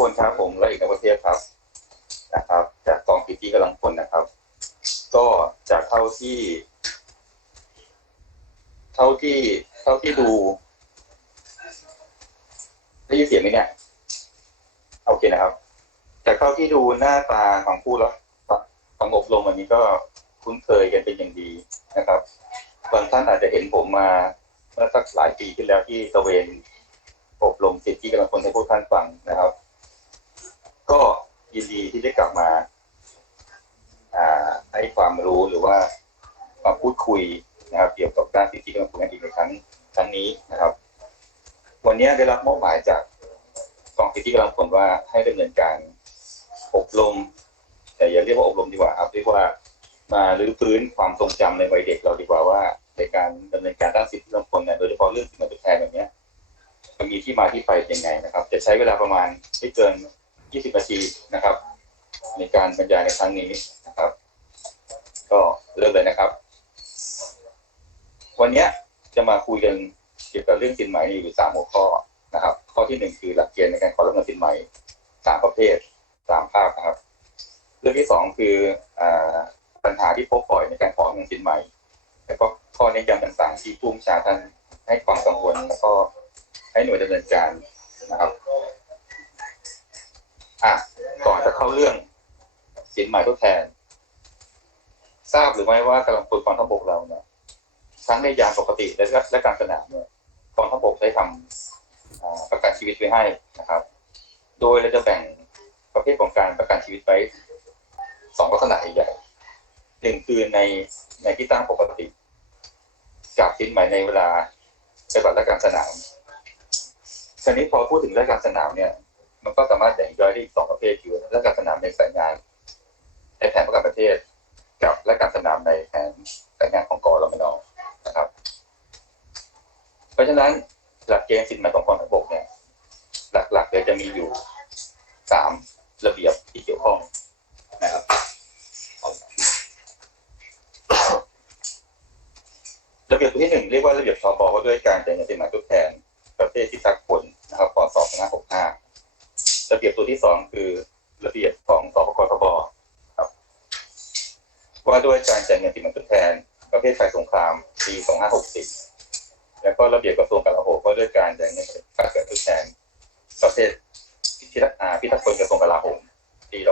คนครับผมและอีกในประเทศครับนะครับ จากกองกิจกำลังพลนะครับ ก็จากเท่าที่ เท่าที่เท่าที่ดูได้ยินเสียงไหมเนี่ยโอเคนะครับ จากเท่าที่ดูหน้าตาของผู้รับฟังอบรมวันนี้ก็คุ้นเคยกันเป็นอย่างดีนะครับบางท่านอาจจะเห็นผมมาเมื่อสักหลายปีที่แล้วที่ตะเวนอบรมสิทธิกำลังคนให้พวกท่านฟังนะครับ ก็ยินดีที่ได้กลับมาให้ความรู้หรือว่ามาพูดคุยนะครับเกี่ยวกับด้านสิทธิกำลังคนอีกในครั้งครั้งนี้นะครับ วันนี้ได้รับมอบหมายจากกองสิทธิกำลังคนว่าให้ดำเนินการอบรม แต่อย่าเรียกว่าอบรมดีกว่าครับเรียกว่ามารื้อฟื้นความทรงจำในวัยเด็กเราดีกว่าว่าในการดำเนินการด้านสิทธิกำลังคนเนี่ยโดยเฉพาะเรื่องสิ่งแทนแบบนี้มันมีที่มาที่ไปยังไงนะครับ จะใช้เวลาประมาณไม่เกิน 20นาทีนะครับ ในการบรรยายในครั้งนี้นะครับ ก็เริ่มเลยนะครับ วันนี้จะมาคุยกันเกี่ยวกับเรื่องสินไหมอยู่สามหัวข้อนะครับ ข้อที่หนึ่งคือหลักเกณฑ์ในการขอรับเงินสินไหมสามประเภทสามภาคนะครับ เรื่องที่สองคืออปัญหาที่พบบ่อยในการขอเงินสินไหมแล้วก็ข้อแนะนำต่างๆที่ผู้บัญชาท่านให้ความกังวลแล้วก็ให้หน่วยดำเนินการนะครับ อะก่อนจะเข้าเรื่องสินใหม่ทดแทน ทราบหรือไม่ว่ากำลังพลกองทัพบกเราเนี่ยทั้งในยามปกติและและการสนามเนี่ยกองทัพบกได้ทำอ่าประกันชีวิตไว้ให้นะครับ โดยเราจะแบ่งประเภทของการประกันชีวิตไว้สองลักษณะใหญ่หนึ่งคือในในที่ตั้งปกติกับสินใหม่ในเวลาปฏิบัติราชการสนามทีนี้พอพูดถึงราชการสนามเนี่ย มันก็สามารถแบ่งย่อยได้อีกสองประเภทคือและการสนามในสายงานในแผนประกันประเทศ กับและการสนามในแผนสายงานของกรมนนะครับ เพราะฉะนั้นหลักเกณฑ์สินใหม่ของกองทัพบกเนี่ย หลักๆเลยจะมีอยู่สามระเบียบที่เกี่ยวข้องนะครับระเบียบตัวที่หนึ่งเรียกว่าระเบียบชบว่าด้วยการจ่ายเงินสินใหม่ทดแทนประเภทที่ทักผลนะครับพศ2565 ระเบียบตัวที่สองคือระเบียบของสปกทบครับ ว่าด้วยการจ่ายเงินสินไหมทดแทน ประเภทไฟสงครามปี2560 แล้วก็ระเบียบกระทรวงกลาโหมว่าด้วยการจ่ายเงินค่าเกิดทดแทน ประเภทพิทักษ์อาพิทักษ์พลกระทรวงกลาโหมปี2553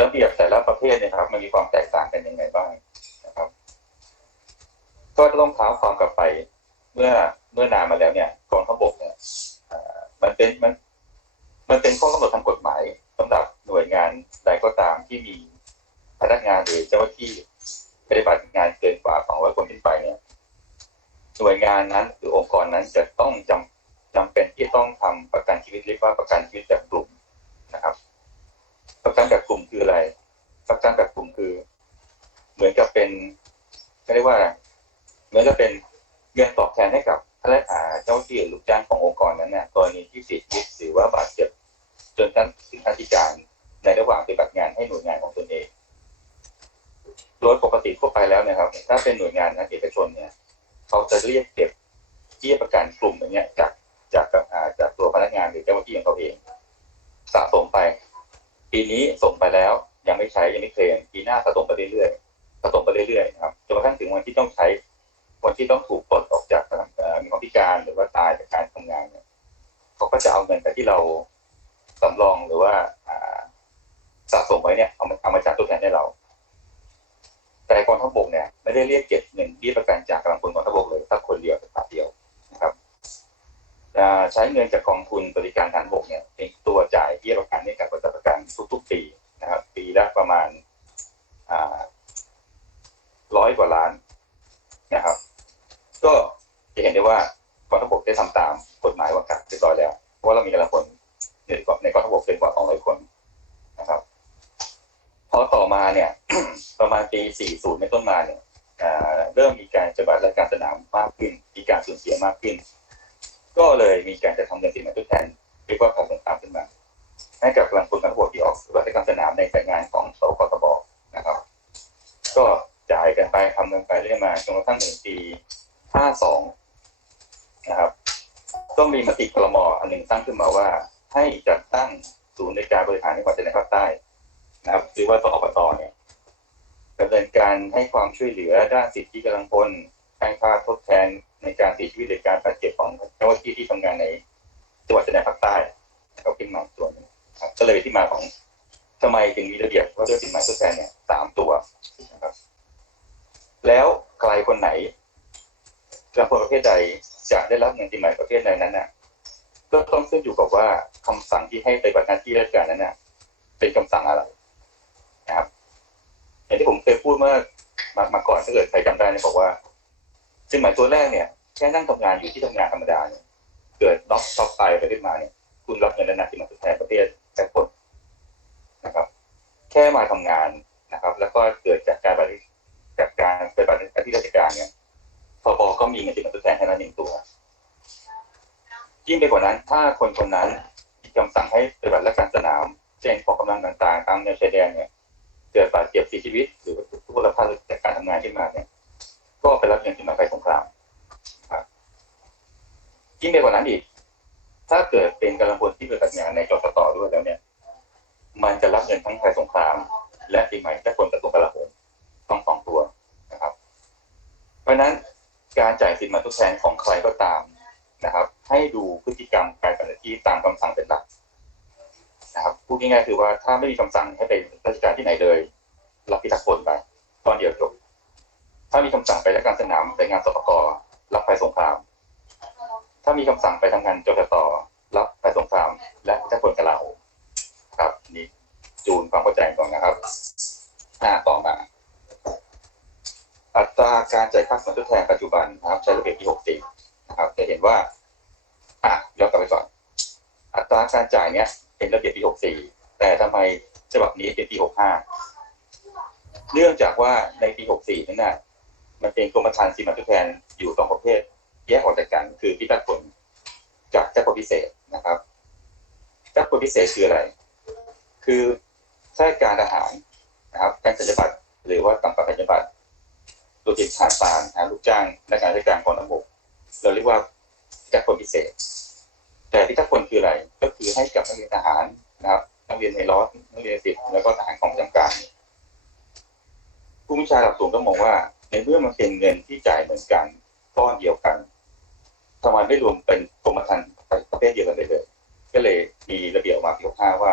ระเบียบแต่ละประเภทเนะครับ มันมีความแตกต่างกันยังไงบ้างนะครับ ก็ต้องเท้าความกลับไป เมื่อเมื่อนานมาแล้วเนี่ยกองทัพบกเนี่ย มันเป็นมัน มันเป็นข้อกำหนดทางกฎหมายสำหรับหน่วยงานใดก็ตามที่มีพนักงานหรือเจ้าหน้าที่ปฏิบัติงานเกินกว่า 200 คนขึ้นไปเนี่ยหน่วยงานนั้นหรือองค์กรนั้นจะต้องจำจำเป็นที่ต้องทำประกันชีวิตเรียกว่าประกันชีวิตแบบกลุ่มนะครับ ประกันแบบกลุ่มคืออะไร ประกันแบบกลุ่มคือ เหมือนกับเป็นเรียกว่าเหมือนกับเป็นเงินตอบแทนให้กับพนักงานเจ้าหน้าที่หรือลูกจ้างขององค์ ที่เสียชีวิตหรือว่าบาดเจ็บจนทั้งถึงขั้นพิการในระหว่างปฏิบัติงานให้หน่วยงานของตนเอง โดยปกติทั่วไปแล้วนะครับ ถ้าเป็นหน่วยงานเอกชนเนี่ยเขาจะเรียกเก็บเบี้ยประกันกลุ่มอย่างเงี้ยจากจากจากตัวพนักงานหรือเจ้าหน้าที่ของเขาเอง สะสมไป ปีนี้ส่งไปแล้วยังไม่ใช้ยังไม่เคลมปีหน้าสะสมไปเรื่อย เงินจากกองทุนบริการทหารบกเนี่ยเป็นตัวจ่ายเบี้ยประกันให้กับบริษัทประกันทุก ๆ ปีนะครับ ปีละประมาณร้อยกว่าล้านนะครับ ก็จะเห็นได้ว่ากองทัพบกได้ทำตามกฎหมายว่ากัดเรียบร้อยแล้วเพราะว่าเรามีกำลังพลในกองในกองทัพบกเกินกว่า200คนนะครับพอต่อมาเนี่ย ประมาณปี 40ในต้นมาเนี่ยเริ่มมีการจัดบัตรและการสนามมากขึ้น มีการสูญเสียมากขึ้น ก็เลยมีการจะทำเงินสินไหมทดแทนเรียกว่าการสงครามขึ้นมา ให้กับกำลังพลกองทัพบกที่ออกปฏิบัติการสนามในสายงานของสกทบนะครับ ก็จ่ายกันไปทำกันไปเรื่อยมาจนกระทั่งถึงปี 52 นะครับ ก็มีมติครมอันหนึ่งตั้งขึ้นมาว่า ให้จัดตั้งศูนย์ในการบริหารจังหวัดชายแดนภาคใต้นะครับหรือว่าสอบตเนี่ยดำเนินการให้ความช่วยเหลือด้านสิทธิกำลังพลให้ค่าทดแทน ในการเสียชีวิตหรือการบาดเจ็บของเจ้าหน้าที่ที่ทำงานในจังหวัดชายแดนภาคใต้เขาขึ้นมาส่วนหนึ่งครับก็เลยที่มาของทำไมถึงมีระเบียบว่าด้วยสินหมายทดแทนเนี่ยสามตัวนะครับ แล้วใครคนไหนกำลังพลประเภทใดจะได้รับเงินสินหมายประเภทใดนั้นน่ะ ก็ต้องขึ้นอยู่กับว่าคำสั่งที่ให้ปฏิบัติหน้าที่ราชการนั้นน่ะ เป็นคำสั่งอะไรนะครับอย่างที่ผมเคยพูดเมื่อมามาก่อนถ้าเกิดใครจำได้เนี่ยบอกว่า สินหมายตัวแรกเนี่ยแค่นั่งทำงานอยู่ที่ทำงานธรรมดาเนี่ยเกิดน็อกช็อกตายไปขึ้นมาเนี่ยคุณรับเงินแล้วนะสินหมายทดแทนประเภทแค่คนนะครับ แค่มาทำงานนะครับ แล้วก็เกิดจากการปฏิจากการปฏิบัติหน้าที่ราชการเนี่ยพบก็มีเงินสินหมายทดแทนแค่นั้นหนึ่งตัวยิ่งไปกว่านั้นถ้าคนคนนั้นมีคำสั่งให้ปฏิบัติราชการสนามเช่นกองกำลังต่างๆตามแนวชายแดนเนี่ยเกิดบาดเจ็บเสียชีวิต หรือทุกพลภาพจากการทำงานขึ้นมาเนี่ย ก็ไปรับเงินที่มาไปสงครามครับยิ่งไปกว่านั้นอีก ถ้าเกิดเป็นกำลังพลที่ปฏิบัติงานในจสตด้วยแล้วเนี่ย มันจะรับเงินทั้งภัยสงคราม และปีใหม่และคนกระทรวงกลาโหมต้องสองตัวนะครับ เพราะฉะนั้นการจ่ายสินมาทดแทนของใครก็ตามนะครับ ให้ดูพฤติกรรมการปฏิบัติที่ตามคำสั่งเป็นหลักนะครับพูดง่ายๆคือว่าถ้าไม่มีคำสั่งให้ไปราชการที่ไหนเลย รับพิทักษ์ผลไปตอนเดียวจบ ถ้ามีคำสั่งไปราชการสนามไปงานสปกรับภัยสงคราม ถ้ามีคำสั่งไปทำงานจสตรับภัยสงคราม และพิทักษ์ผลกลาโหมครับ นี่จูนความเข้าใจก่อนนะครับอ่าต่อมา อัตราการจ่ายค่าสินทดแทนปัจจุบันนะครับ ใช้ระเบียบที่64นะครับจะเห็นว่าอะย้อนกลับไปก่อน อัตราการจ่ายเนี้ยเป็นระเบียบปี64แต่ทำไมฉบับนี้เป็นปี65เนื่องจากว่าในปี64นั้นน่ะ มันเป็นกรมธรรม์สินทดแทนอยู่สองประเภท แยกออกจากกัน คือพิทักษ์ผลกับเจ้าพลพิเศษนะครับเจ้าพลพิเศษคืออะไร คือข้การทหารนะครับการสัญญบัตรหรือว่าต่ำกว่าสัญญบัตรตัวติดทหารพรานนะลูกจ้างและการราชการกองทัพบกเราเรียกว่าพิทักษ์ผลพิเศษ แต่พิทักษ์ผลคืออะไร ก็คือให้กับนักเรียนทหารนะครับนักเรียนในร้อยนักเรียนสิบแล้วก็ทหารของจำการผู้บัญชาการสูงก็มองว่า ในเมื่อมันเป็นเงินที่จ่ายเหมือนกันก้อนเดียวกันทำไมไม่รวมเป็นกรมธรรม์ประเภทเดียวกันเลย ก็เลยมีระเบียบออกมาปี65ว่า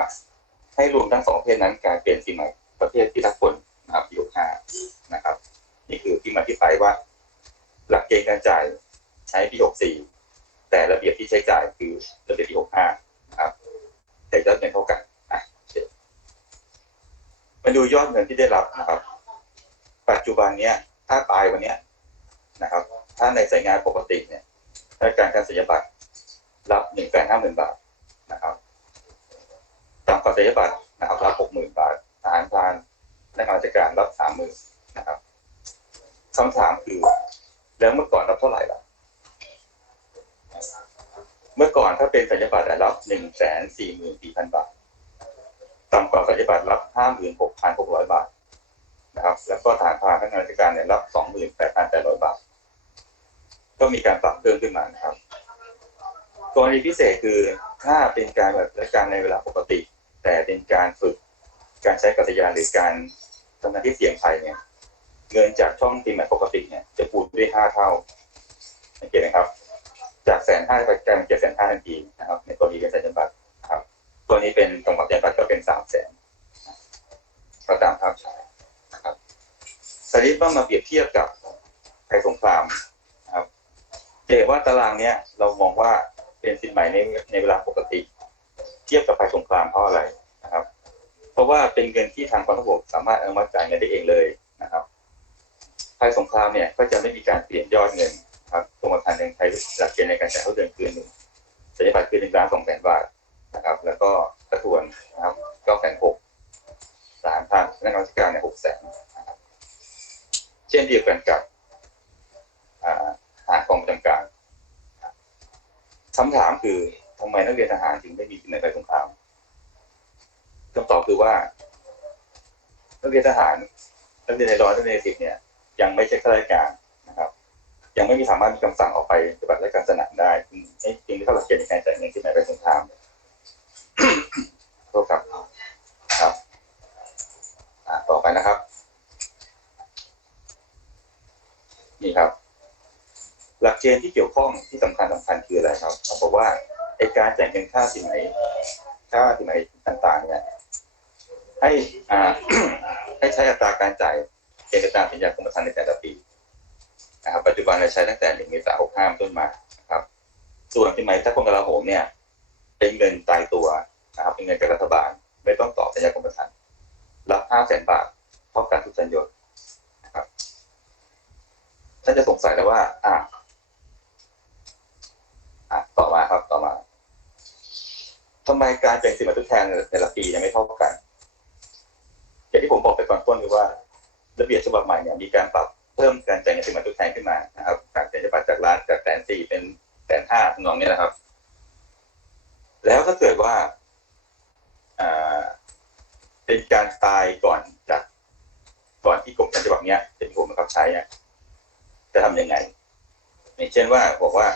ให้รวมทั้งสองประเภทนั้นกลายเป็นสินไหมประเภทพิทักษ์ผลนะครับปี65นะครับ นี่คือที่มาที่ไปว่า หลักเกณฑ์การจ่ายใช้ปี64แต่ระเบียบที่ใช้จ่ายคือระเบียบปี65นะครับแต่ยอดเงินเท่ากันอะมาดูยอดเงินที่ได้รับนะครับ ปัจจุบันเนี้ย ถ้าตายวันเนี้ยนะครับ ถ้าในสายงานปกติเนี่ยราการการศัลยบัตรรับหนึ่งแสนห้าหมื่นบาทนะครับตามกฎศัลยบัตรนะครับรับหกหมื่นบาททหารพรานและข้าราชการรับสามหมื่นนะครับคำถามคือ แล้วเมื่อก่อนรับเท่าไหร่ล่ะ เมื่อก่อนถ้าเป็นสัญญาบัตรรับหนึ่งแสนสี่หมื่นสี่พันบาทต่ำกว่าสัญญาบัตรรับห้าหมื่นหกพันหกร้อยบาท นะครับ แล้วก็ฐานพานักงานราชการเนี่ยรับสองหมื่นแปดพันแปดร้อยบาท ก็มีการปรับเพิ่มขึ้นมานะครับกรณีพิเศษคือถ้าเป็นการแบบราชการในเวลาปกติ แต่เป็นการฝึกการใช้กัตยานหรือการทำงานที่เสี่ยงภัยเนี่ยเงินจากช่องทีมแบบปกติเนี่ยจะคูณด้วยห้าเท่าสังเกตนะครับ จากแสนห้าไปกลายเป็นเจ็ดแสนห้าทันทีนะครับ ในกรณีเป็นสัญญาบัตรครับตัวนี้เป็นกำกับสัญญาบัตรก็เป็นสามแสนก็ตามภาพฉาย สาริต้องมาเปรียบเทียบกับภัยสงครามนะครับจะเห็นว่าตารางเนี้ยเรามองว่าเป็นสินไหมในในเวลาปกติ เทียบกับภัยสงครามเพราะอะไรนะครับ เพราะว่าเป็นเงินที่ทางกองทัพบกสามารถอนุมัติจ่ายเงินได้เองเลยนะครับภัยสงครามเนี่ยก็จะไม่มีการเปลี่ยนยอดเงินครับกรมธรรม์ยังใช้หลักเกณฑ์ในการจ่ายเข้าเดือนคืนหนึ่งสัญญาบัตรคือหนึ่งล้านสองแสนบาทนะครับ แล้วก็กระทรวงนะครับเก้าแสนหกสานพาณนักราชการเนี่ยหกแสน เช่นเดียวกันกับทหารกองประจำการคำถามคือทำไมนักเรียนทหารถึงไม่มีทธิ์ในไปสงครามคำตอบคือว่า นักเรียนทหารนักเรียนในร้อยนักเรียนในสิบเนี่ย ยังไม่ใช่ข้าราชการนะครับ ยังไม่มีสามารถมีคำสั่งออกไปปฏิบัติราชการสนามได้จริงๆเขาหลักเกณฑ์ในการจ่ายเงินที่ไหมายไปสงครามโทษครับครับต่อไปนะครับ นี่ครับ หลักเกณฑ์ที่เกี่ยวข้องที่สำคัญสำคัญคืออะไรครับเขาบอกว่าไอการจ่ายเงินค่าสินไหมค่าสินไหมต่าง ๆ เนี่ยให้อ่าให้ใช้อัตราการจ่ายเป็นไปตามสัญญากรมธรรม์ในแต่ละปีนะครับปัจจุบันเราใช้ตั้งแต่หนึ่งเมษายนหกห้าต้นมานะครับ ส่วนที่หมถ้ากรมกลาโหมเนี่ย เป็นเงินตายตัวนะครับเป็นเงินจากรัฐบาล ไม่ต้องต่อสัญญากรมธรรม์รับห้าแสนบาทเท่ากันทุกสัญญานะครับ ท่าจะสงสัยแล้วว่า อ่าอะต่อมาครับต่อมาทำไมการแบ่งสินไหมทดแทนแต่ละปียังไม่เท่ากัน อย่างที่ผมบอกไปตอนต้นคือว่า ระเบียบฉบับใหม่เนี่ยมีการปรับเพิ่มการจ่ายเงินสินไหมทดแทนขึ้นมานะครับจากสัญญาบัตรจากล้านจากแสนสี่เป็นแสนห้าทำนองนี้นะครับ แล้วถ้าเกิดว่าอ่าเป็นการตายก่อนจากก่อนที่กรมการฉบับเนี้ยเป็นกรมบังคับใช้เนี่ย จะทำยังไงอย่างเช่นว่าบอกว่า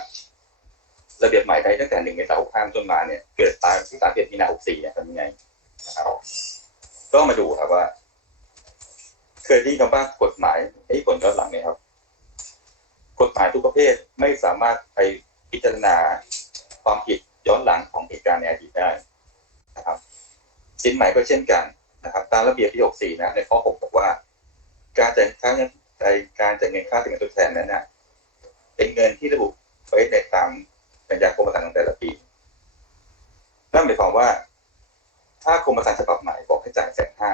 ระเบียบใหม่ไทยตั้งแต่หนึ่งเมษายนหกห้าต้นมาเนี่ยเกิดตายที่สามเดือนมีนาหกสี่เนี่ยทำยังไงนะครับก็มาดูครับว่า เคยได้ยินคำว่ากฎหมายไอ้ผลย้อนหลังไหมครับ กฎหมายทุกประเภทไม่สามารถไปพิจารณาความผิดย้อนหลังของเหตุการณ์ในอดีตได้นะครับสินไหม่ก็เช่นกันนะครับ ตามระเบียบปี64นะในข้อ 6 บอกว่า การจ่ายค่าเงิน ในการจ่ายเงินค่าสินไหมทดแทนนั้นนะเป็นเงินที่ระบุไว้ในตามสัญญากรมธรรม์ของแต่ละปีนั่นหมายความว่า ถ้ากรมธรรม์ฉบับใหม่บอกให้จ่ายแสนห้า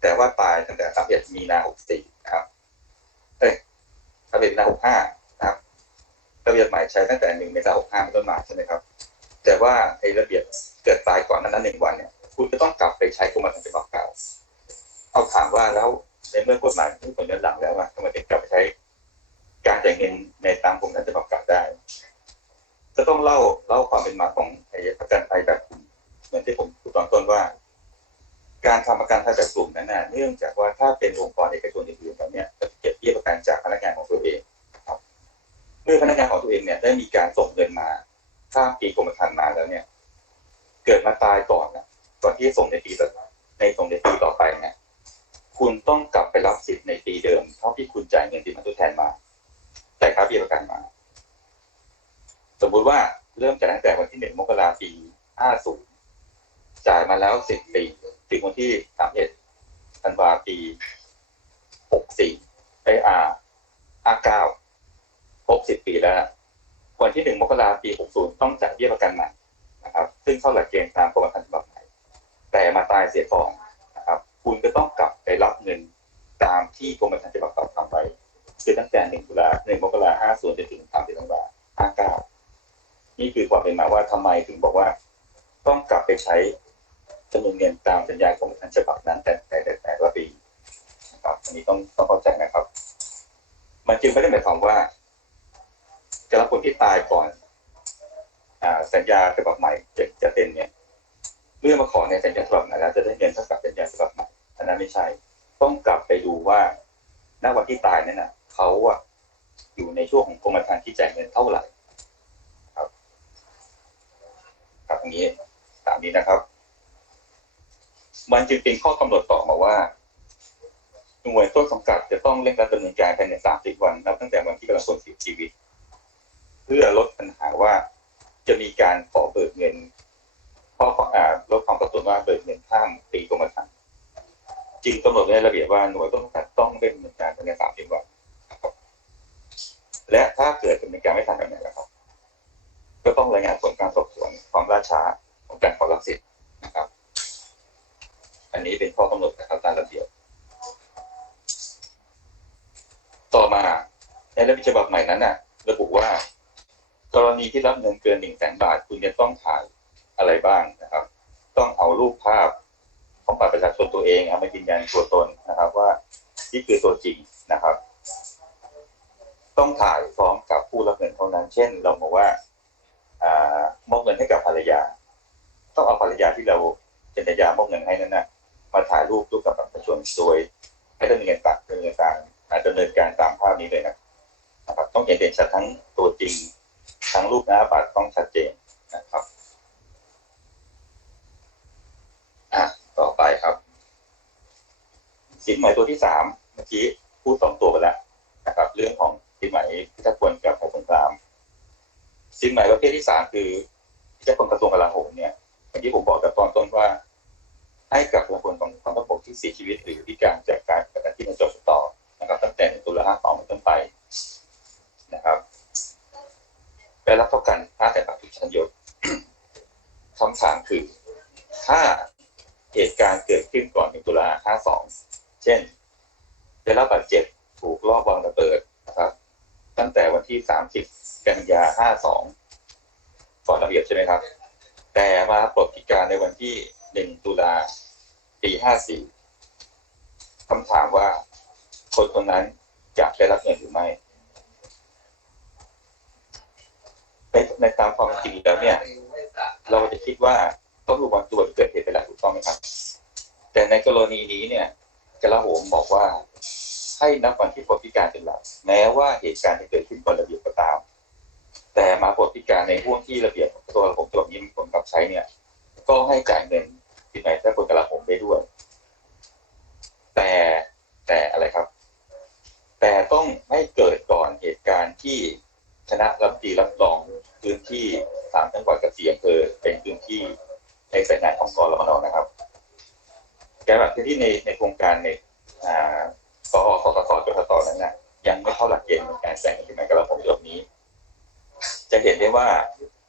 แต่ว่าตายตั้งแต่31มีนา64นะครับเอ้ย31มีนา65นะครับระเบียบใหม่ใช้ตั้งแต่1เมษายน65เป็นต้นมาใช่ไหมครับ แต่ว่าไอ้ระเบียบเกิดตายก่อนนั้นหนึ่งวันเนี่ย คุณจะต้องกลับไปใช้กรมธรรม์ฉบับเก่าเอาถามว่าแล้ว ในเมื่อกฎหมายที่ผลย้อนหลังแล้วว่าทำไมถึงกลับไปใช้การจ่ายเงินในตามกรมธรรม์ฉบับเก่าได้จะต้องเล่าเล่าความเป็นมาของไอ้ประกันภัยแบบกลุ่มเหมือนที่ผมพูดตอนต้นว่า การทำประกันภัยแบบกลุ่มนั้นน่ะเนื่องจากว่าถ้าเป็นองค์กรเอกชนอื่นๆแบบเนี้ยจะเก็บเบี้ยประกันจากพนักงานของตัวเองครับเมื่อพนักงานของตัวเองเนี่ยได้มีการส่งเงินมาข้ามปีกรมธรรม์มาแล้วเนี่ย เกิดมาตายก่อนนะก่อนที่จะส่งในปีต่อในส่งในปีต่อไปเนี่ย คุณต้องกลับไปรับสิทธิ์ในปีเดิม เท่าที่คุณจ่ายเงินสินไหมทดแทนมาจ่ค่าเบี้ยประกันมา สมมุติว่าเริ่มจากตั้งแต่วันที่หนึ่งมกราปีห้าศูนย์จ่ายมาแล้วสิบปีถึงวันที่สามเอ็ดธันวาปีหกสี่ไออาห้าเก้าครบสิบปีแล้ว วันที่หนึ่งมกราปีหกศูนย์ต้องจ่ายเบี้ยประกันใหม่นะครับ ซึ่งเข้าหลักเกณฑ์ตามกรมธรรม์ฉบับใหม่แต่มาตายเสียก่อนนะครับ คุณก็ต้องกลับ รับเงินตามที่กรมธรรม์ฉบับเก่าทำไว้คือตั้งแต่หนึ่งตุลาหนึ่งมกราห้าศูนจนถึงสามสิบธันวาห้าเก้านี่คือความเป็นมาว่าทำไมถึงบอกว่า ต้องกลับไปใช้จำนวนเงินตามสัญญากรมธรรม์ฉบับนั้นแต่แต่แต่แต่ละปีนะครับอันนี้ต้องต้องเข้าใจนะครับ มันจึงไม่ได้หมายความว่าจะรับคนที่ตายก่อนสัญญาฉบับใหม่จะจะเป็นเนี่ย เมื่อมาขอในสัญญาฉบับใหม่แล้วจะได้เงินเท่ากับสัญญาฉบับใหม่อันนั้นไม่ใช่ ต้องกลับไปดูว่าณวันที่ตายนั้นน่ะเขาอะอยู่ในช่วงของกรมธรรม์ที่จ่ายเงินเท่าไหร่ ครับ ครับอย่างนี้ตามนี้นะครับ มันจึงเป็นข้อกำหนดต่อมาว่าหน่วยต้นสังกัดจะต้องเร่งรัดดำเนินการภายใน 30 วันนับตั้งแต่วันที่กำลังคนเสียชีวิต เพื่อลดปัญหาว่าจะมีการขอเบิกเงินข้ออ่าลดความกังวลว่าเบิกเงินข้ามปีกรมธรรม์ จึงกำหนดในระเบียบว่าหน่วยต้นสังกัดต้องเร่งดำเนินการภายใน30วันครับ และถ้าเกิดดำเนินการไม่ทันแบบนี้นะครับ ก็ต้องรายงานผลการสอบสวนความล่าช้าของการขอรับสิทธิ์นะครับ อันนี้เป็นข้อกำหนดนะครับตามระเบียบ ต่อมาในระเบียบฉบับใหม่นั้นน่ะ ระบุว่า กรณีที่รับเงินเกินหนึ่งแสนบาท คุณจะต้องถ่ายอะไรบ้างนะครับ ต้องเอารูปภาพ ของบัตรประชาชนตัวเองเอามายืนยันตัวตนนะครับว่านี่คือตัวจริงนะครับ ต้องถ่ายพร้อมกับผู้รับเงินเท่านั้น เช่น เราบอกว่าอมอบเงินให้กับภรรยา ต้องเอาภรรยาที่เราเป็นภรรยามอบเงินให้นั้นนะมาถ่ายรูปรูปกับบัตรประชาชนโดยให้ดำเนินการดำเนินการอ่าดำเนินการตามภาพนี้เลยนะนะครับ ต้องเห็นเด่นชัดทั้งตัวจริง ทั้งรูปหน้าบัตรต้องชัดเจนนะครับอะ ต่อไปครับสินไหม่ตัวที่สามเมื่อกี้พูดสองตัวไปแล้วนะครับ เรื่องของสินไหม่พิทักษ์พลกับไทยสงครามสินไหม่ประเภทที่สามคือพิทักษ์พลกระทรวงกลาโหมเนี่ยอย่างที่ผมบอกแต่ตอนต้นว่า ให้กับกำลังพลของกองทัพบกที่เสียชีวิตหรือพิการจากการปฏิบัติที่ในจบต่อนะครับตั้งแต่ตุลาห้าสองเป็นต้นไปนะครับได้รับเท่ากันค่าแต่งตั้งทุกชั้นยศคำถามคือถ้า เหตุการณ์เกิดขึ้นก่อน1ตุลาห้าสองเช่น ได้รับบาดเจ็บถูกลอบวางระเบิดนะครับ ตั้งแต่วันที่30กันยาห้าสองก่อนระเบียบใช่ไหมครับ แต่มาปลดพิการในวันที่1ตุลาปี54คำถามว่าคนคนนั้นจะได้รับเงินหรือไม่ในในตามความจริงแล้วเนี่ย เราจะคิดว่า ต้องดูวันตัวที่เกิดเหตุไปแล้วถูกต้องไหมครับ แต่ในกรณีนี้เนี่ยกลาโหมบอกว่าให้นับวันที่ปลดพิการเป็นหลักแม้ว่าเหตุการณ์จะเกิดขึ้นก่อนระเบียบก็ตาม แต่มาปลดพิการในห่วงที่ระเบียบตัวระบบตัวนี้มีผลกับใช้เนี่ย ก็ให้จ่ายเงินที่ไหนถ้าคนกระผมได้ด้วย แต่แต่อะไรครับ แต่ต้องไม่เกิดก่อนเหตุการณ์ที่คณะรัฐมนตรีรับรองพื้นที่สามจังหวัดกับสี่อำเภอเป็นพื้นที่ ในสายงานของกรมนนะครับการแบบที่ในในโครงการในอ่าสอสสจทตนั้นนะยังไม่เข้าหลักเกณฑ์ในการแบ่งที่มายกระผมยศนี้ จะเห็นได้ว่า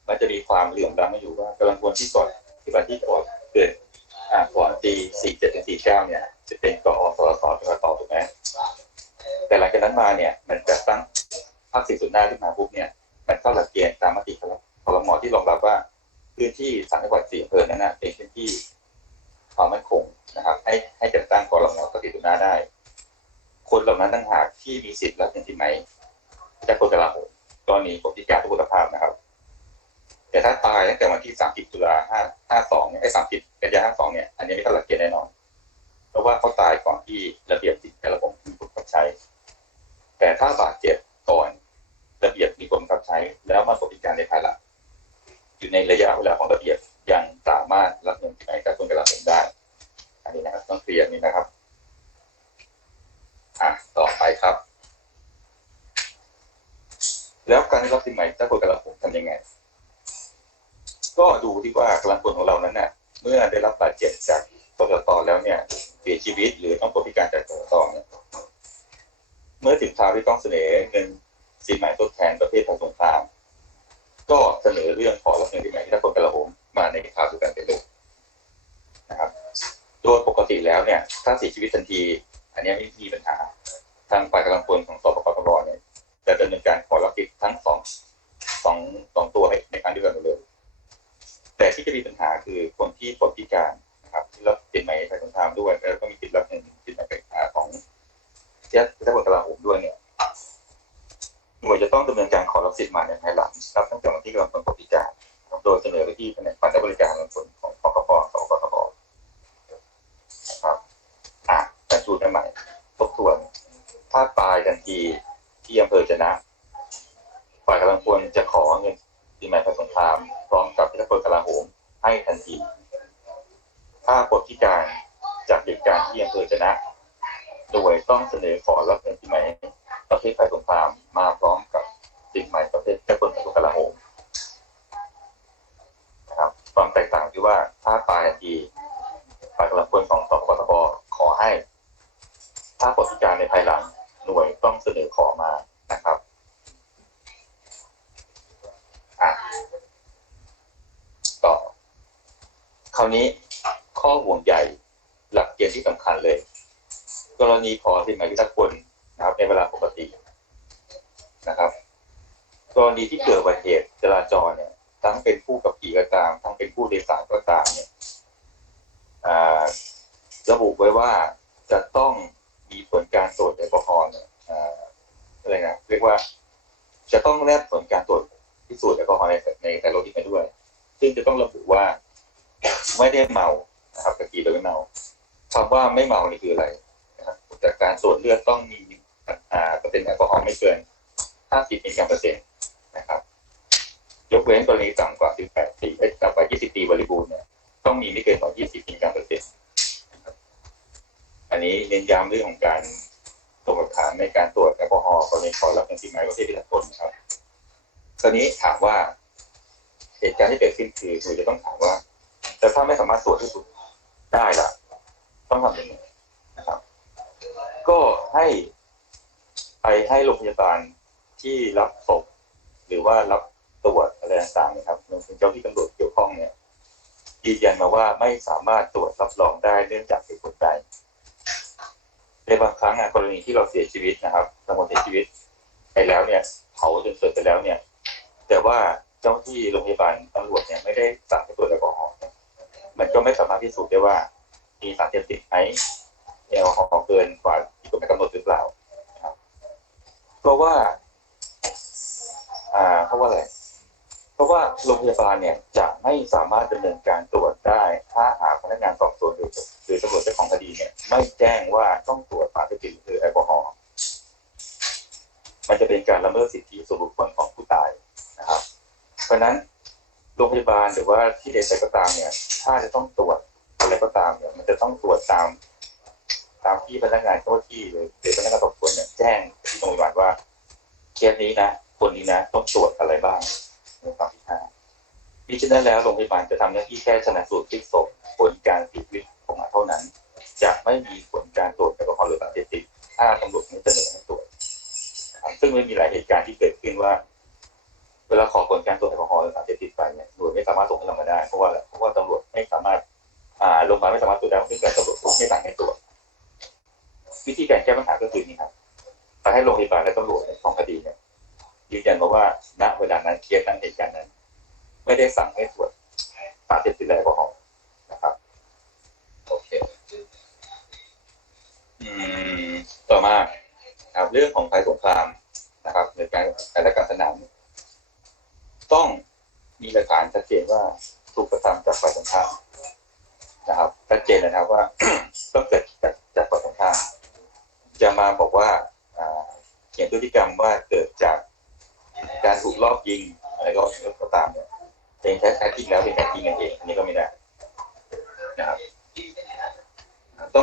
มันจะมีความเหลื่อมล้ำมาอยู่ว่ากำลังพลที่ก่อนที่บันที่ก่อนเกิดอ่าก่อนปีสี่เจ็ดถึงสี่เก้าเนี่ย จะเป็นกอสสจทตถูกไหมแต่หลังจากนั้นมาเนี่ย มันจะตั้งภาคสี่ส่วนหน้าขึ้นมาปุ๊บเนี่ย มันเข้าหลักเกณฑ์ตามมติครมอที่รองรับว่า พื้นที่สามจังหวัดสี่อำเภอนั้นนะเป็นพื้นที่ความมั่นคงนะครับ ให้ให้จัดตั้งกรมปฏิบัติหน้าได้ คนเหล่านั้นต่างหากที่มีสิทธิ์รับเงิที่ไหมจากคนกลาโหมกรณีปฏิการทุกคุณภาพนะครับ แต่ถ้าตายตั้งแต่วันที่30ตุลา5 52เนี่ยไอ้30กันยา52เนี่ยอันนี้ไม่เข้าหลักเกณฑ์แน่นอน เพราะว่าเขาตายก่อนที่ระเบียบสิทธิและระบบมีผลบังคับใช้ แต่ถ้าบาดเจ็บก่อนระเบียบมีผลบังคับใช้ แล้วมาปฏิการในภายหลังอยู่ในระยะเวลาของระเบียบยังสามารถรับเงินที่ไหนกับคนกระผมได้ อันนี้นะครับต้องเคลียร์นี่นะครับ อะต่อไปครับ แล้วการได้รับสินใหม่จากคนกระผมทำยังไง ก็ดูที่ว่ากำลังพลของเรานั้นน่ะ เมื่อได้รับบาด เจ็บจากตตตแล้วเนี่ยเสียชีวิตหรือต้องปลดพิการจากตตเนี่ยเมื่อถึงคราวที่ต้องเสนอเงินสินใหม่ทดแทนประเภทภัยสงครามก็เสนอเรื่องขอรับเงินสินใหม่ที่คนกระผมมาในข่าวสุกันเป็นเลยนะครับโดยปกติแล้วเนี่ย ถ้าเสียชีวิตทันที อันนี้ไม่มีปัญหา ทางฝ่ายกำลังพลของสปปปเนี่ยจะดำเนินการขอรับสิทธิ์ทั้งสองสองสองตัวในครั้งเดียวกันเลย แต่ที่จะมีปัญหาคือคนที่ปลดพิการ นะครับที่รับสินใหม่ไทยสงครามด้วยแล้วก็มีสิทธิ์รับเงินสินใหม่เป็นอาของเจ้าเจ้าพลกลาโหมด้วยเนี่ยหน่วยจะต้องดำเนินการขอรับสิทธิ์มาในภายหลังรับตั้งแต่วันที่กำลังพลปลดพิการโดยเสนอไปที่แผนกฝ่ายบริการกำลังพลของพกปสกทบครับอะแต่ชูนใหม่ทบทวนถ้าตายทันทีที่อำเภอชนะฝ่ายกำลังพลจะขอเงินสินใหม่ไทยสงครามพร้อมกับพิทักษ์พลกลาโหมให้ทันที ถ้าปลดพิการจากเหตุการณ์ที่อำเภอชนะ โดยต้องเสนอขอรับเงินสินใหมประเภทไทยสงครามมาพร้อมกับสินใหม่ประเภทพิทักษ์พลกลาโหมนะครับความแตกต่างที่ว่าถ้าตายทันทีฝ่ายกำลังพลของสปทบขอให้ ถ้าปลดพิการในภายหลังหน่วยต้องเสนอขอมานะครับอะต่อคราวนี้ ข้อห่วงใยหลักเกณฑ์ที่สำคัญเลย กรณีขอสินไหมพิทักษ์พลนะครับในเวลาปกตินะครับ กรณีที่เกิดอุบัติเหตุจราจรเนี่ย ทั้งเป็นผู้ขับขี่ก็ตาม ทั้งเป็นผู้โดยสารก็ตามเนี่ยระบุไว้ว่าจะต้องมีผลการตรวจแอลกอฮอล์เนี่ยอ่าอะไรนะเรียกว่า จะต้องแนบผลการตรวจพิสูจน์แอลกอฮอล์ในในแต่รถที่ไปด้วย ซึ่งจะต้องระบุว่า ไม่ได้เมา นะครับขับขี่โดยไม่เมาคำว่าไม่เมานี่คืออะไรนะครับจากการตรวจเลือดต้องมีอ่าเปอร์เซ็นต์แอลกอฮอล์ไม่เกิน 50มิลลิกรัมเปอร์เซ็นต์นะครับ ยกเว้นกรณีต่ำกว่า 18 ปีเอ้ยต่ำกว่า 20 ปีบริบูรณ์เนี่ยต้องมีไม่เกินกว่า20มิลลิกรัมเปอร์เซ็นต์อันนี้เน้นย้ำเรื่องของการตรวจฐานในการตรวจแอลกอฮอล์กรณีขอรับเงินสินไหมประเภทประชาชนครับตอนนี้ถามว่าเหตุการณ์ที่เกิดขึ้นคือคือจะต้องถามว่า แต่ถ้าไม่สามารถตรวจที่สุด ได้ละต้องทำยังไงนะครับ ก็ให้ไปให้โรงพยาบาลที่รับศพหรือว่ารับตรวจอะไรต่างๆนะครับรวมถึงเจ้าที่ตำรวจเกี่ยวข้องเนี่ยยืนยันมาว่าไม่สามารถตรวจรับรองได้เนื่องจากเหตุผลใดในบางครั้งอะกรณีที่เราเสียชีวิตนะครับสมมติเสียชีวิตไปแล้วเนี่ยเผาจนเสร็จไปแล้วเนี่ย แต่ว่าเจ้าที่โรงพยาบาลตำรวจเนี่ยไม่ได้สั่งให้ตรวจแอลกอฮอล์เนี่ย มันก็ไม่สามารถพิสูจน์ได้ว่ามีสารเสพติดไหมแอลกอฮอล์เกินกว่าที่กฎหมายกำหนดหรือเปล่าครับเพราะว่า อ่าเพราะว่าอะไรเพราะว่าโรงพยาบาลเนี่ยจะไม่สามารถดำเนินการตรวจได้ ถ้าหากพนักงานสอบสวนหรือหรือตำรวจเจ้าของคดีเนี่ย ไม่แจ้งว่าต้องตรวจสารเสพติดหรือแอลกอฮอล์มันจะเป็นการละเมิดสิทธิส่วนบุคคลของผู้ตายนะครับ เพราะนั้น โรงพยาบาลหรือว่าที่ใดๆก็ตามเนี่ย ถ้าจะต้องตรวจอะไรก็ตามเนี่ย มันจะต้องตรวจตาม ตามที่พนักงานเจ้าหน้าที่หรือพนักงานสอบสวนเนี่ยแจ้งที่โรงพยาบาลว่าเคสนี้นะคนนี้นะต้องตรวจอะไรบ้างในความผิดพลาดมิฉะนั้นแล้วโรงพยาบาลจะทำหน้าที่แค่ชนะสูตรพลิกศพผลการเสียชีวิตออกมาเท่านั้น จะไม่มีผลการตรวจแอลกอฮอล์หรือสารเสพติดถ้าตำรวจไม่เสนอให้ตรวจซึ่งไม่มีหลายเหตุการณ์ที่เกิดขึ้นว่า เวลาขอ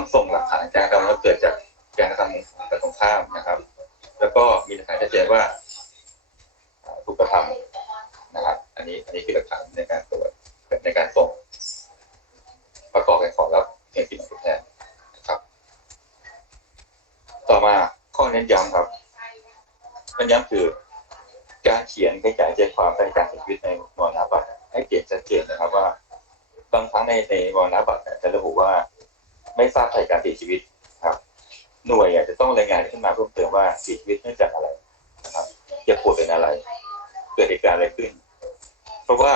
ต้องส่งหลักฐานการกระทำว่าเกิดจากการกระทำฝ่ายตรงข้ามนะครับ แล้วก็มีหลักฐานชัดเจนว่าถูกกระทำนะครับ อันนี้อันนี้คือหลักฐานในการตรวจในการส่ง ประกอบกันขอรับเงินสินทดแทนนะครับ ต่อมาข้อเน้นย้ำครับเน้นย้ำคือการเขียนใช้จ่ายใจความในการเสียชีวิตในมรณบัตรให้เขียนชัดเจนนะครับว่าบางครั้งในในมรณบัตรจะระบุว่า ไม่ทราบสาเหตุการเสียชีวิตครับ หน่วยอาจจะต้องรายงานขึ้นมาเพิ่มเติมว่าเสียชีวิตเนื่องจากอะไรนะครับเจ็บปวยเป็นอะไร เกิดเหตุการณ์อะไรขึ้น เพราะว่า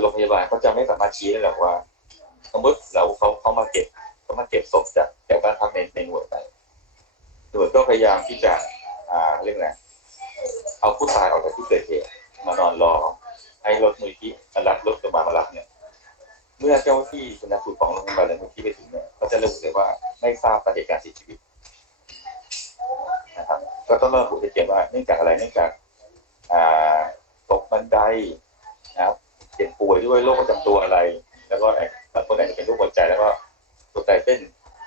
โรงพยาบาลเขาจะไม่สามารถชี้ได้หรอกว่าสมมติเราเขาเขามาเก็บเขามาเก็บศพจากจากบ้านพักในในหน่วยไปหน่วยก็พยายามที่จะอ่าเรียกไงเอาผู้ตายออกจากที่เกิดเหตุมานอนรอให้รถมือที่รับรถโรงพยาบาลมารับเนี่ย เมื่อเจ้าที่ชนสูตรของโรงพยาบาลและมูลที่ไปถึงเนี่ยก็จะระบุเลยว่าไม่ทราบสาเหตุการเสียชีวิตนะครับก็ต้องระบุชัดเจนว่าเนื่องจากอะไรเนื่องจากตกบันไดนะครับเจ็บป่วยด้วยโรคประจำตัวอะไร แล้วก็บางคนอาจจะเป็นโรคหัวใจแล้วก็หัวใจเต้น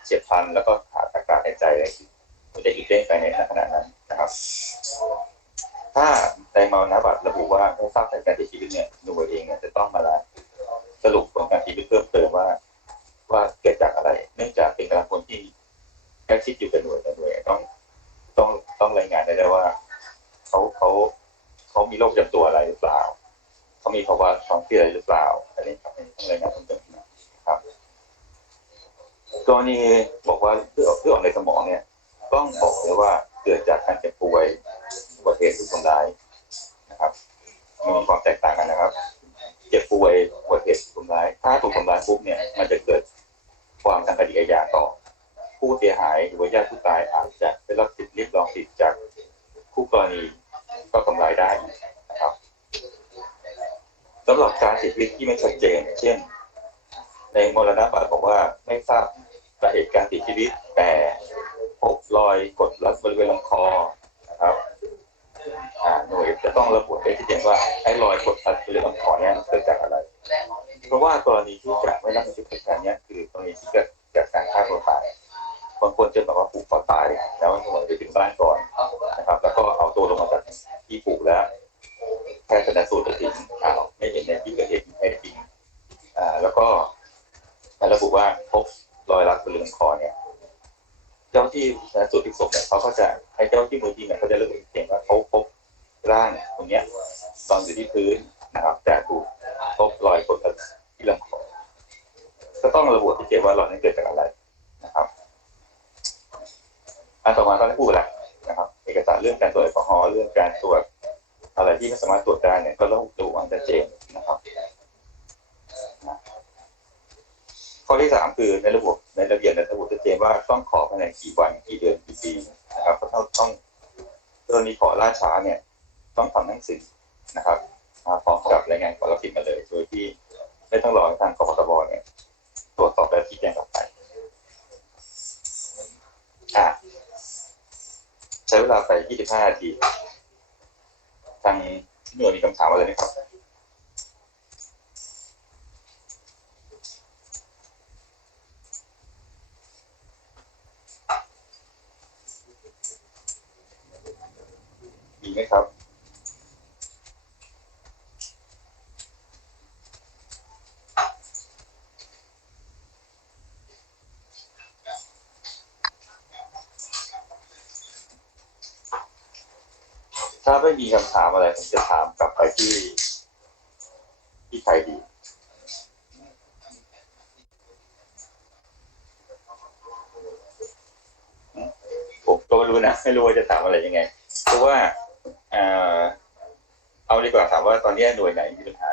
เฉียบพลันแล้วก็ขาดอากาศหายใจอะไรหัวใจหยุดเต้นไปในขณะนั้นนะครับ ถ้าในมรณบัตรระบุว่าไม่ทราบสาเหตุการเสียชีวิตเนี่ยหน่วยเองเนี่ยจะต้องมา สรุปผลการเสียชีวิตเพิ่มเติมว่า ว่าเกิดจากอะไร เนื่องจากเป็นกำลังคนที่ใกล้ชิดอยู่กับหน่วยแต่หน่วยต้องต้องต้องรายงานได้เลยว่าเขาเขาเขามีโรคประจำตัวอะไรหรือเปล่าเขามีภาวะท้องเสียอะไรหรือเปล่าอันนี้ครับอันนี้ต้องรายงานเพิ่มเติมนะครับกรณีบอกว่าเลือดเลือดออกในสมองเนี่ยต้องบอกเลยว่าเกิดจากการเจ็บป่วยอุบัติเหตุถูกทำร้ายนะครับมีความแตกต่างกันนะครับ เจ็บป่วยอุบัติเหตุถูกทำร้าย ถ้าถูกทำร้ายปุ๊บเนี่ย มันจะเกิดความทางคดีอาญาต่อ ผู้เสียหายหรือว่าญาติผู้ตายอาจจะได้รับสิทธิ์เรียกร้องสิทธิ์จากคู่กรณีก็ทำลายได้นะครับสำหรับการเสียชีวิตที่ไม่ชัดเจน เช่น ในมรณะบัตรบอกว่าไม่ทราบสาเหตุการเสียชีวิต แต่พบรอยกดรัดบริเวณลำคอนะครับ หน่วยจะต้องระบุให้ชัดเจนว่าไอ้รอยกดทัดเรือลำคอเนี่ยเกิดจากอะไร เพราะว่ากรณีที่จะไม่รับผิดชอบเหตุการเนี้ยคือกรณีที่เกิดจากการฆ่าตัวตายบางคนจะแบบว่าผูกคอตายแล้วหน่วยไปถึงบ้านก่อนนะครับ แล้วก็เอาตัวลงมาจากที่ผูกแล้วแพทย์ชนสูตรไปถึงอ้าวไม่เห็นในที่เกิดเหตุที่แท้จริงอ่าแล้วก็ระบุว่าพบรอยรัดบริเวณคอเนี่ย เจ้าที่ชนสูตรพลิกศพเนี่ยเขาก็จะให้เจ้าที่มือทีเนี่ยเขาจะระบุเห็นว่าเขาพบร่างตรงเนี้ยนอนอยู่ที่พื้นนะครับ แต่ถูกพบรอยกดทับที่ลำคอก็ต้องระบุที่เจว่ารอยนั้นเกิดจากอะไรนะครับอันต่อมาก็ได้พูดไปแล้วนะครับ เอกสารเรื่องการตรวจแอลกอฮอล์เรื่องการตรวจอะไรที่ไม่สามารถตรวจได้เนี่ยก็ต้องดูอันชัดเจนนะครับ ข้อที่สามคือในระบบในระเบียบในระบบชัดเจนว่าต้องขอภายในกี่วันกี่เดือนกี่ปีนะครับก็ต้องต้องกรณีขอล่าช้าเนี่ย ต้องทำหนังสือนะครับพร้อมกับรายงานขอรับผิดมาเลยโดยที่ไม่ต้องรอทางกพตบเนี่ยตรวจสอบและชี้แจงกลับไปอะใช้เวลาไป 25 นาที ทางหน่วยมีคำถามอะไรไหมครับ มีไหมครับ ถ้าไม่มี คำถามอะไรผมจะถามกลับไปที่ที่ใครดีผมก็ไม่รู้นะไม่รู้ว่าจะถามอะไรยังไง เพราะว่าเอาดีกว่าถามว่าตอนนี้หน่วยไหนมีปัญหา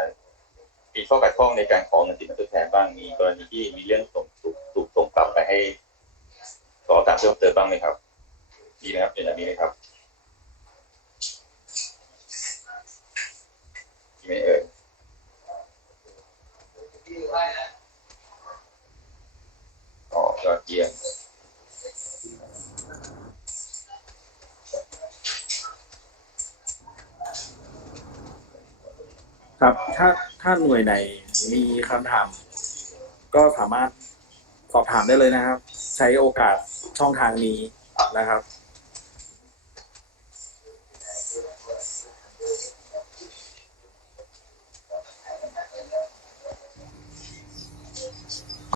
มีข้อขัดข้องในการขอเงินสินทดแทนบ้างมีกรณีที่มีเรื่องส่งถูกส่งกลับไปให้ต่อตามเพิ่มเติมบ้างไหมครับมีไหมครับเป็นแบบนี้ไหมครับ มีไหมเอ่ยอ๋อยอดเยี่ยม ครับ ถ้าหน่วยไหนมีคำถาม ก็สามารถสอบถามได้เลยนะครับ ใช้โอกาสช่องทางนี้นะครับ